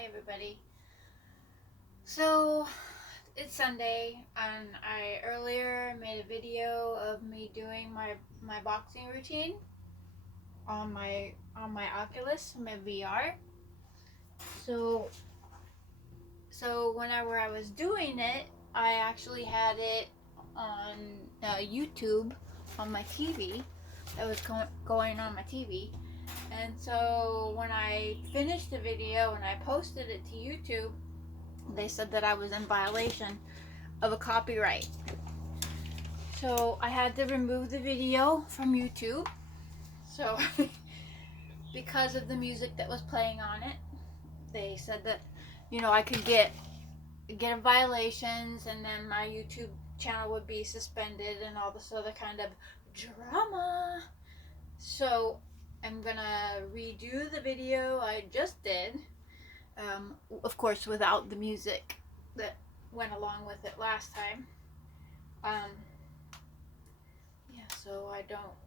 Hi everybody. So it's Sunday and I earlier made a video of me doing my boxing routine on my Oculus, my VR. So whenever I was doing it, I actually had it on YouTube on my TV. That was going on my TV. And so when I finished the video and I posted it to YouTube, they said that I was in violation of a copyright. So I had to remove the video from YouTube. So because of the music that was playing on it, they said that, I could get violations and then my YouTube channel would be suspended and all this other kind of drama. So I'm gonna redo the video I just did. Of course, without the music that went along with it last time. So I don't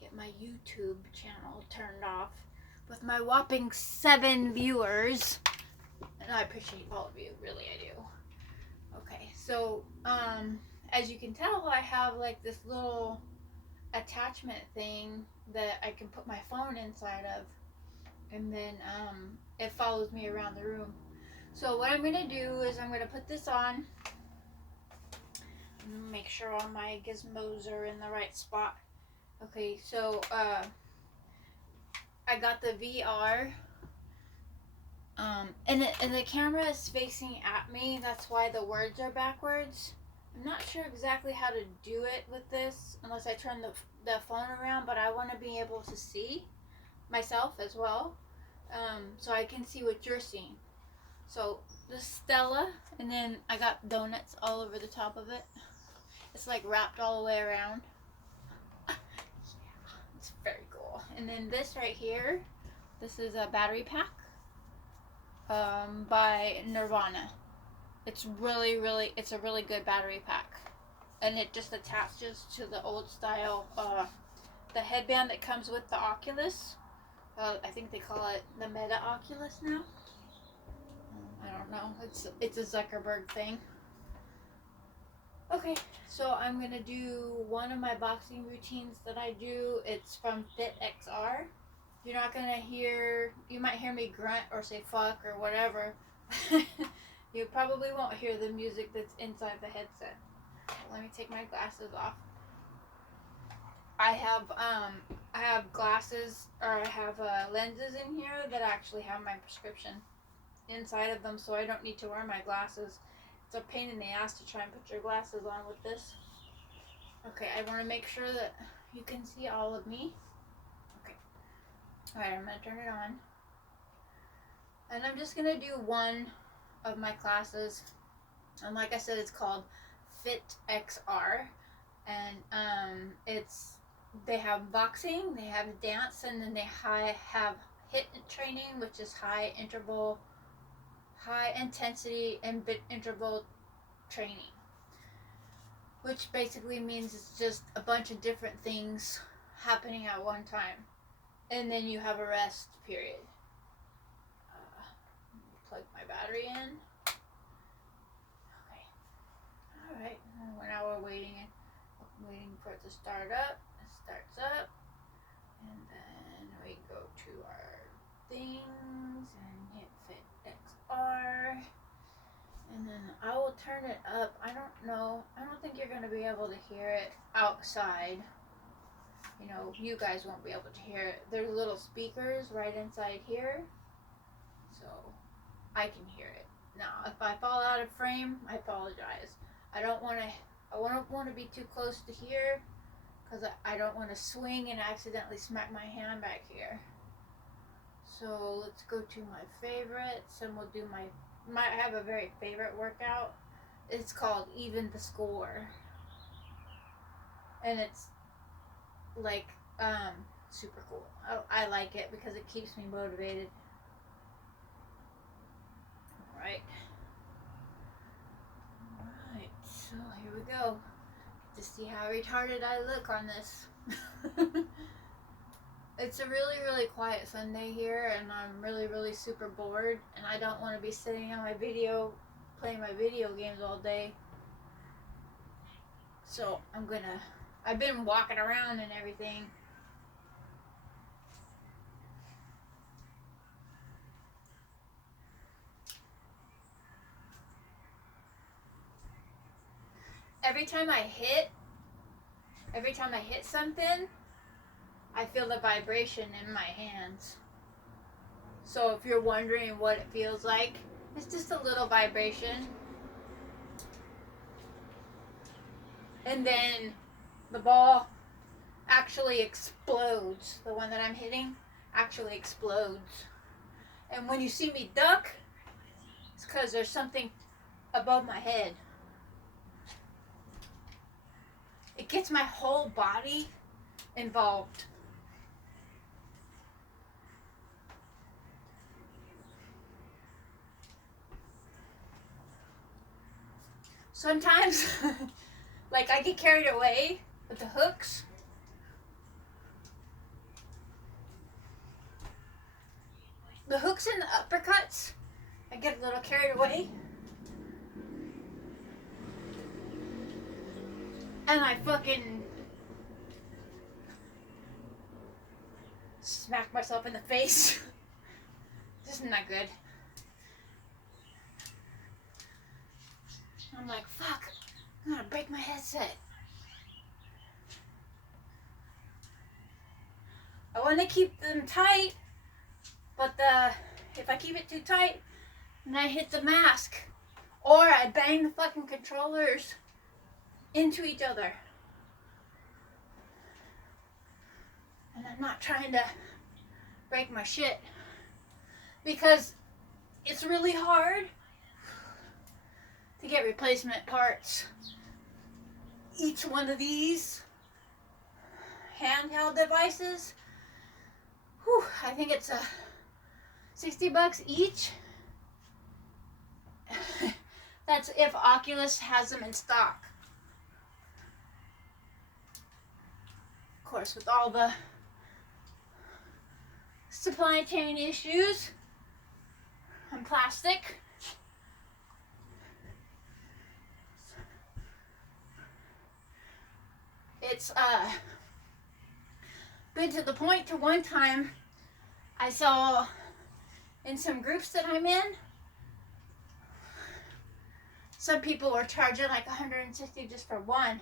get my YouTube channel turned off with my whopping 7 viewers. And I appreciate all of you, really I do. Okay, so as you can tell, I have like this little attachment thing that I can put my phone inside of, and then it follows me around the room. So what I'm gonna do is I'm gonna put this on, make sure all my gizmos are in the right spot. Okay, so I got the VR, and the camera is facing at me. That's why the words are backwards. I'm not sure exactly how to do it with this unless I turn the phone around, but I want to be able to see myself as well, so I can see what you're seeing. So the Stella, and then I got donuts all over the top of it. It's like wrapped all the way around. Yeah, it's very cool. And then this right here, this is a battery pack by Nirvana. It's it's a really good battery pack. And it just attaches to the old style, the headband that comes with the Oculus. I think they call it the Meta Oculus now. I don't know. It's a Zuckerberg thing. Okay, so I'm gonna do one of my boxing routines that I do. It's from Fitxr. You're not gonna hear. You might hear me grunt or say fuck or whatever. You probably won't hear the music that's inside the headset. Let me take my glasses off. I have glasses, or I have lenses in here that actually have my prescription inside of them, so I don't need to wear my glasses. It's a pain in the ass to try and put your glasses on with this. Okay, I want to make sure that you can see all of me. Okay. Alright, I'm going to turn it on. And I'm just going to do one of my classes. And like I said, it's called Fitxr. And they have boxing, they have dance, and then they have HIIT training, which is high intensity interval training, which basically means it's just a bunch of different things happening at one time, and then you have a rest period. Plug my battery in. Okay. Alright, now we're waiting for it to start up. It starts up, and then we go to our things and hit Fitxr, and then I will turn it up. I don't think you're going to be able to hear it outside. You guys won't be able to hear it. There's little speakers right inside here, so I can hear it. Now, if I fall out of frame, I apologize. I don't want to be too close to here, because I don't want to swing and accidentally smack my hand back here. So let's go to my favorites, and we'll do I have a very favorite workout. It's called Even the Score. And it's like super cool. I like it because it keeps me motivated. Alright, so here we go. To see how retarded I look on this. It's a really, really quiet Sunday here, and I'm really, really super bored, and I don't want to be sitting on my playing my video games all day. So I've been walking around and everything. Every time I hit something, I feel the vibration in my hands. So if you're wondering what it feels like, it's just a little vibration. And then the ball actually explodes. The one that I'm hitting actually explodes. And when you see me duck, it's because there's something above my head. It gets my whole body involved. Sometimes, like, I get carried away with the hooks. The hooks and the uppercuts, I get a little carried away. And I fucking smack myself in the face. This is not good. I'm like, fuck, I'm gonna break my headset. I want to keep them tight, but if I keep it too tight, then I hit the mask, or I bang the fucking controllers into each other. And I'm not trying to break my shit, because it's really hard to get replacement parts. Each one of these handheld devices, I think it's $60 each. That's if Oculus has them in stock. Of course, with all the supply chain issues and plastic, it's been to the point to one time I saw in some groups that I'm in, some people were charging like $160 just for one.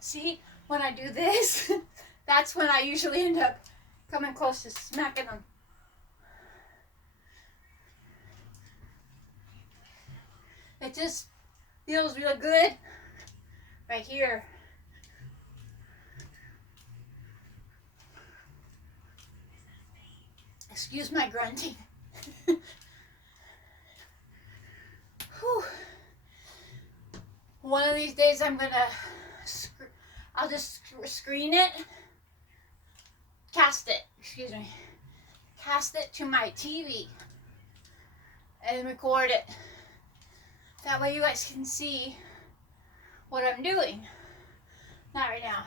See, when I do this, that's when I usually end up coming close to smacking them. It just feels real good right here. Excuse my grunting. One of these days I'll just screen it, cast it to my TV and record it. That way you guys can see what I'm doing. Not right now.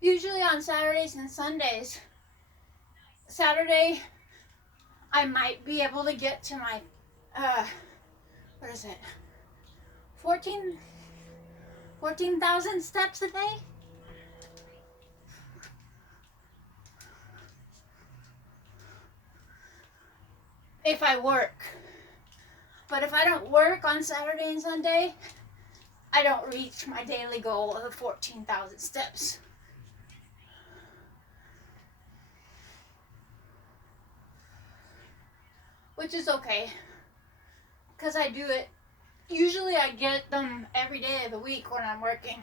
Usually on Saturdays and Sundays. Saturday, I might be able to get to my, 14,000 steps a day. If I work. But if I don't work on Saturday and Sunday, I don't reach my daily goal of 14,000 steps. Which is okay, because I do it. Usually I get them every day of the week when I'm working.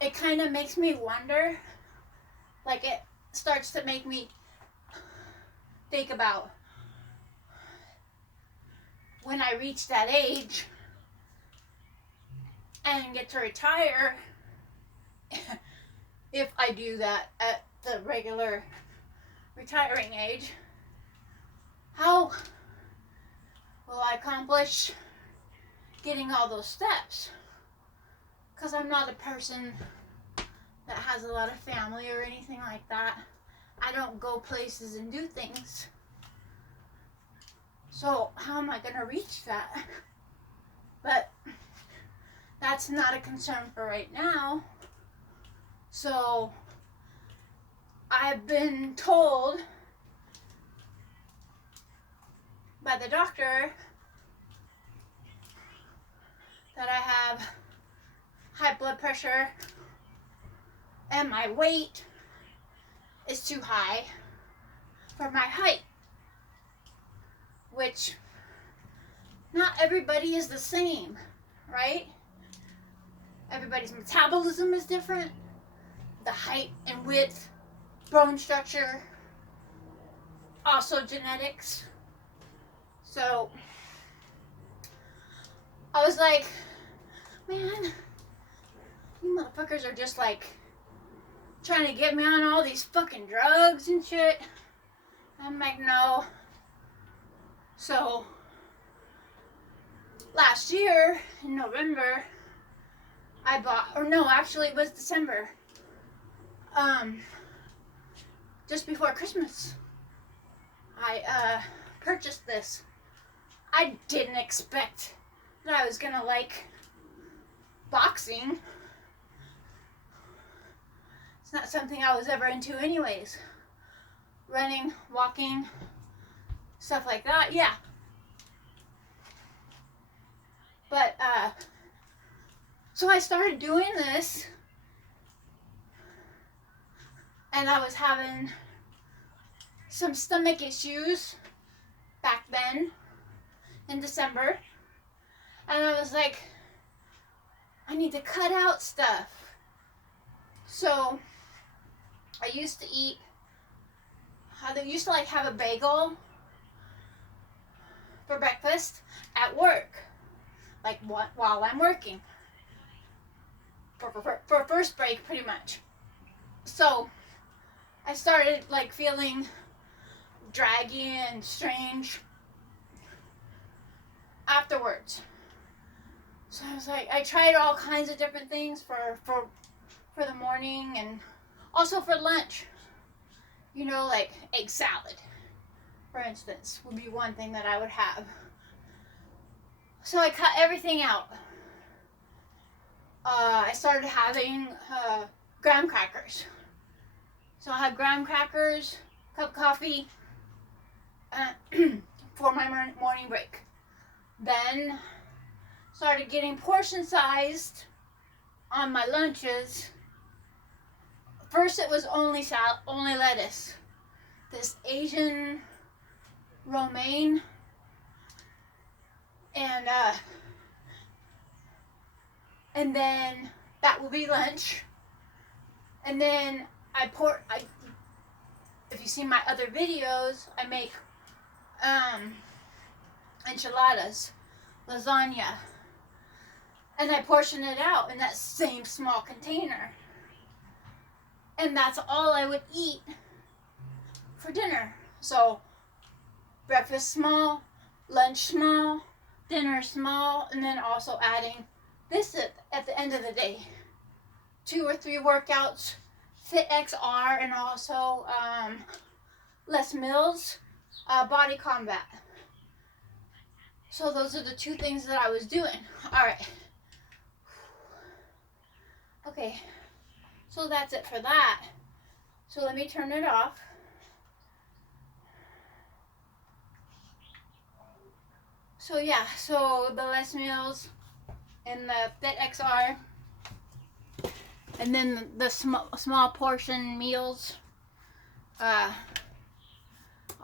It kind of makes me wonder, like it starts to make me think about when I reach that age and get to retire, if I do that at the regular retiring age, how will I accomplish getting all those steps? Because I'm not a person that has a lot of family or anything like that. I don't go places and do things. So how am I going to reach that? But that's not a concern for right now. So I've been told by the doctor that I have high blood pressure and my weight is too high for my height, which not everybody is the same, right? Everybody's metabolism is different. The height and width, bone structure, also genetics. So I was like, man, you motherfuckers are just like trying to get me on all these fucking drugs and shit. I'm like, no. So last year in November, I bought, or no, actually it was December, just before Christmas, I purchased this. I didn't expect that I was gonna like boxing. It's not something I was ever into anyways. Running, walking, stuff like that, yeah. But, so I started doing this, and I was having some stomach issues back then in December, and I was like, I need to cut out stuff. So I used to eat, I used to like have a bagel for breakfast at work, like while I'm working, for first break pretty much. So I started like feeling draggy and strange afterwards. So I was like, I tried all kinds of different things for the morning and also for lunch. You know, like egg salad, for instance, would be one thing that I would have. So I cut everything out. I started having graham crackers. So I had graham crackers, cup of coffee for my morning break. Then started getting portion sized on my lunches. First it was only lettuce. This Asian romaine, and then that will be lunch. And then if you see my other videos, I make enchiladas, lasagna, and I portion it out in that same small container. And that's all I would eat for dinner. So breakfast small, lunch small, dinner small, and then also adding this at the end of the day. 2 or 3 workouts, Fitxr and also Les Mills Body Combat. So those are the two things that I was doing. Alright. Okay. So that's it for that. So let me turn it off. So yeah, so the Les Mills and the Fitxr, and then the small portion meals.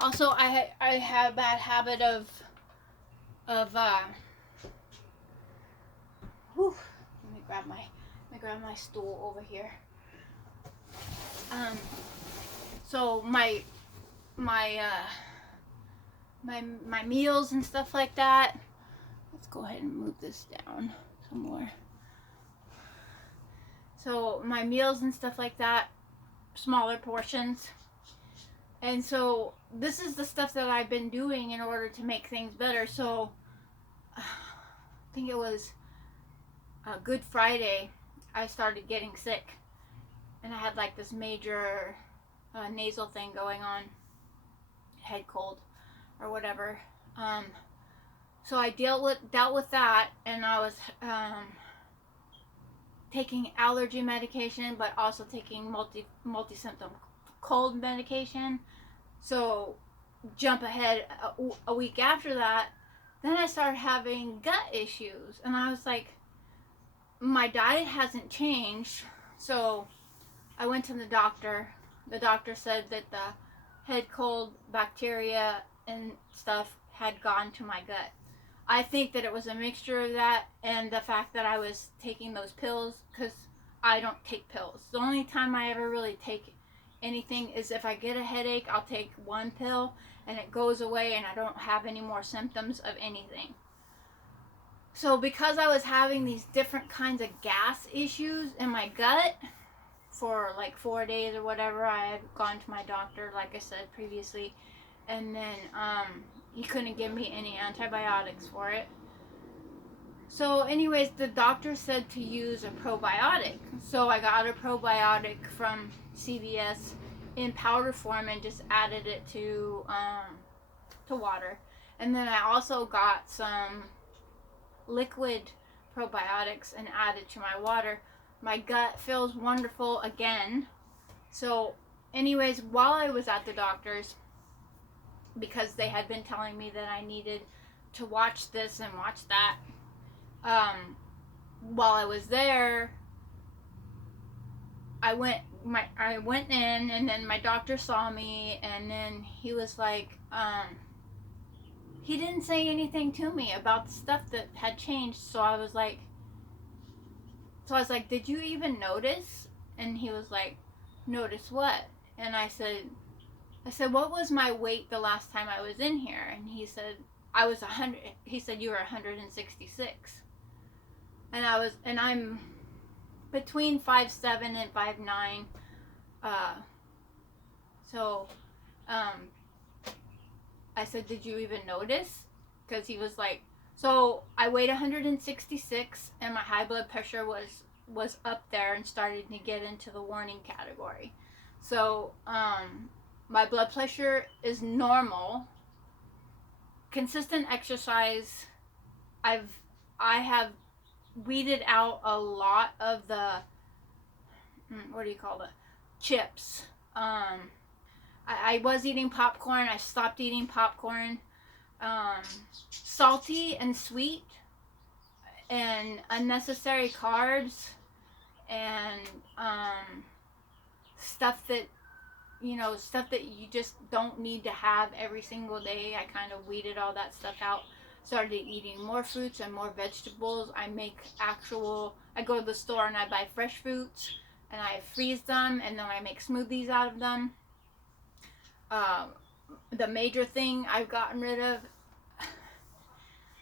Also, I have a bad habit of whew, let me grab my stool over here. So my meals and stuff like that. Let's go ahead and move this down some more. So my meals and stuff like that, smaller portions. And so this is the stuff that I've been doing in order to make things better. So I think it was Good Friday, I started getting sick. And I had like this major nasal thing going on, head cold or whatever. So I dealt with that, and I was taking allergy medication, but also taking multi-symptom cold medication. So jump ahead a week after that, then I started having gut issues, and I was like, my diet hasn't changed. So I went to the doctor. The doctor said that the head cold bacteria and stuff had gone to my gut. I think that it was a mixture of that and the fact that I was taking those pills, because I don't take pills. The only time I ever really take anything is if I get a headache, I'll take one pill and it goes away and I don't have any more symptoms of anything. So because I was having these different kinds of gas issues in my gut for like 4 days or whatever, I had gone to my doctor, like I said previously, and then he couldn't give me any antibiotics for it. So anyways, the doctor said to use a probiotic. So I got a probiotic from CVS in powder form and just added it to water. And then I also got some liquid probiotics and added to my water. My gut feels wonderful again. So anyways, while I was at the doctor's, because they had been telling me that I needed to watch this and watch that, while I was there, I went in, and then my doctor saw me, and then he was like, he didn't say anything to me about the stuff that had changed. So I was like, did you even notice? And he was like, notice what? And I said, what was my weight the last time I was in here? And he said, I was 100. He said, you were 166. And I'm between 5'7" and 5'9". I said, did you even notice? Because he was like, so I weighed 166 and my high blood pressure was up there and started to get into the warning category. So my blood pressure is normal. Consistent exercise. I have weeded out a lot of the chips. I was eating popcorn. I stopped eating popcorn. Salty and sweet and unnecessary carbs and stuff that you just don't need to have every single day. I kind of weeded all that stuff out. Started eating more fruits and more vegetables. I go to the store and I buy fresh fruits and I freeze them, and then I make smoothies out of them. The major thing I've gotten rid of,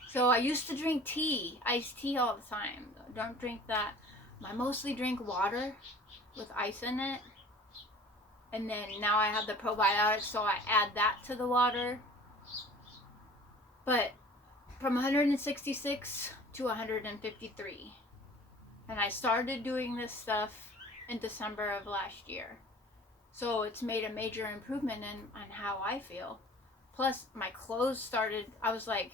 so I used to drink tea, iced tea all the time. Don't drink that. I mostly drink water with ice in it. And then now I have the probiotics, so I add that to the water. But from 166 to 153. And I started doing this stuff in December of last year. So it's made a major improvement on how I feel. Plus, my clothes started, I was like,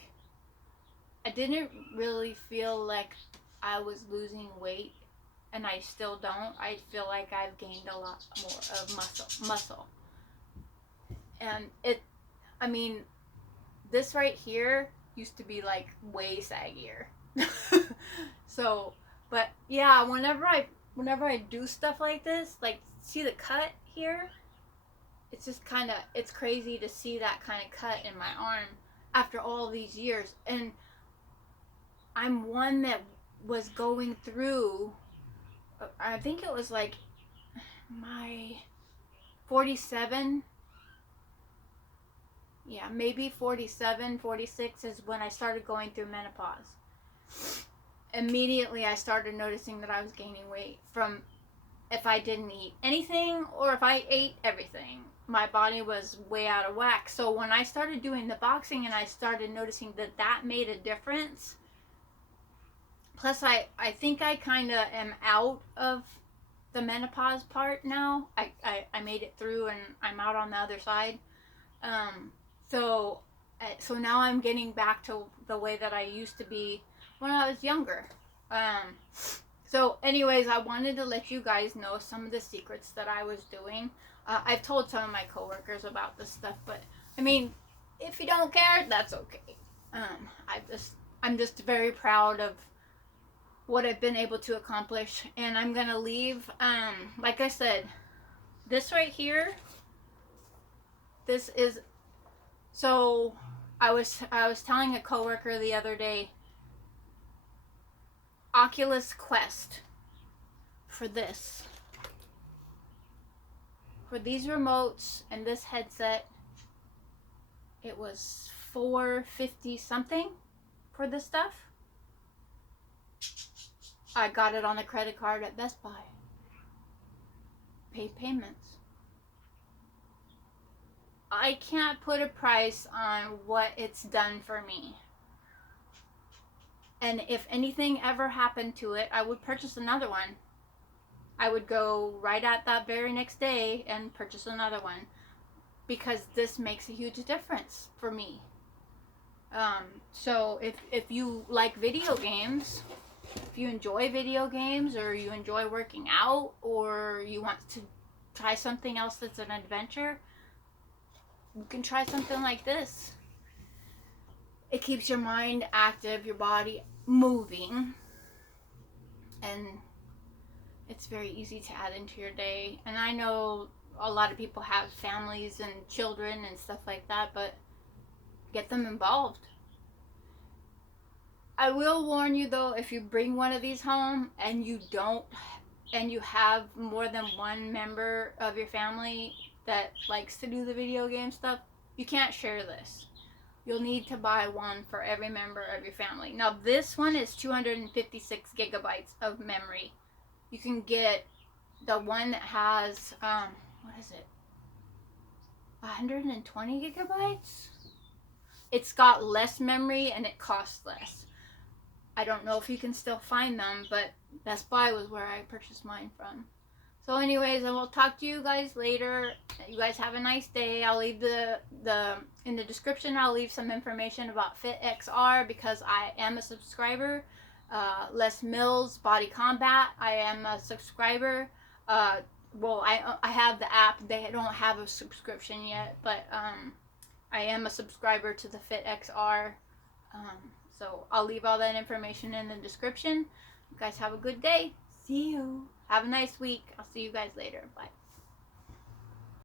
I didn't really feel like I was losing weight, and I still don't. I feel like I've gained a lot more of muscle. And I mean, this right here used to be like way saggier. So, but yeah, whenever I do stuff like this, like, see the cut here? It's just kind of, it's crazy to see that kind of cut in my arm after all these years. And I'm one that was going through, I think it was like my 47, yeah, maybe 47, 46 is when I started going through menopause. Immediately I started noticing that I was gaining weight from if I didn't eat anything or if I ate everything. My body was way out of whack. So when I started doing the boxing and I started noticing that that made a difference, plus I think I kind of am out of the menopause part now. I made it through and I'm out on the other side. So now I'm getting back to the way that I used to be when I was younger. So anyways, I wanted to let you guys know some of the secrets that I was doing. I've told some of my coworkers about this stuff, but I mean, if you don't care, that's okay. I'm just very proud of what I've been able to accomplish, and I'm gonna leave. Like I said, this right here. This is. So, I was telling a coworker the other day. Oculus Quest for this. For these remotes and this headset, it was $450 something for this stuff. I got it on a credit card at Best Buy. Paid payments. I can't put a price on what it's done for me. And if anything ever happened to it, I would purchase another one. I would go right at that very next day and purchase another one. Because this makes a huge difference for me. So if you like video games, if you enjoy video games, or you enjoy working out, or you want to try something else that's an adventure, you can try something like this. It keeps your mind active, your body moving, and it's very easy to add into your day. And I know a lot of people have families and children and stuff like that, but get them involved. I will warn you though, if you bring one of these home and you have more than one member of your family that likes to do the video game stuff, you can't share this. You'll need to buy one for every member of your family. Now this one is 256 gigabytes of memory. You can get the one that has, what is it? 120 gigabytes? It's got less memory and it costs less. I don't know if you can still find them, but Best Buy was where I purchased mine from. So anyways, I will talk to you guys later. You guys have a nice day. I'll leave in the description, I'll leave some information about Fitxr because I am a subscriber. Les Mills, Bodycombat, I am a subscriber. Well, I have the app. They don't have a subscription yet, but I am a subscriber to the Fitxr. So I'll leave all that information in the description. You guys have a good day. See you. Have a nice week. I'll see you guys later. Bye.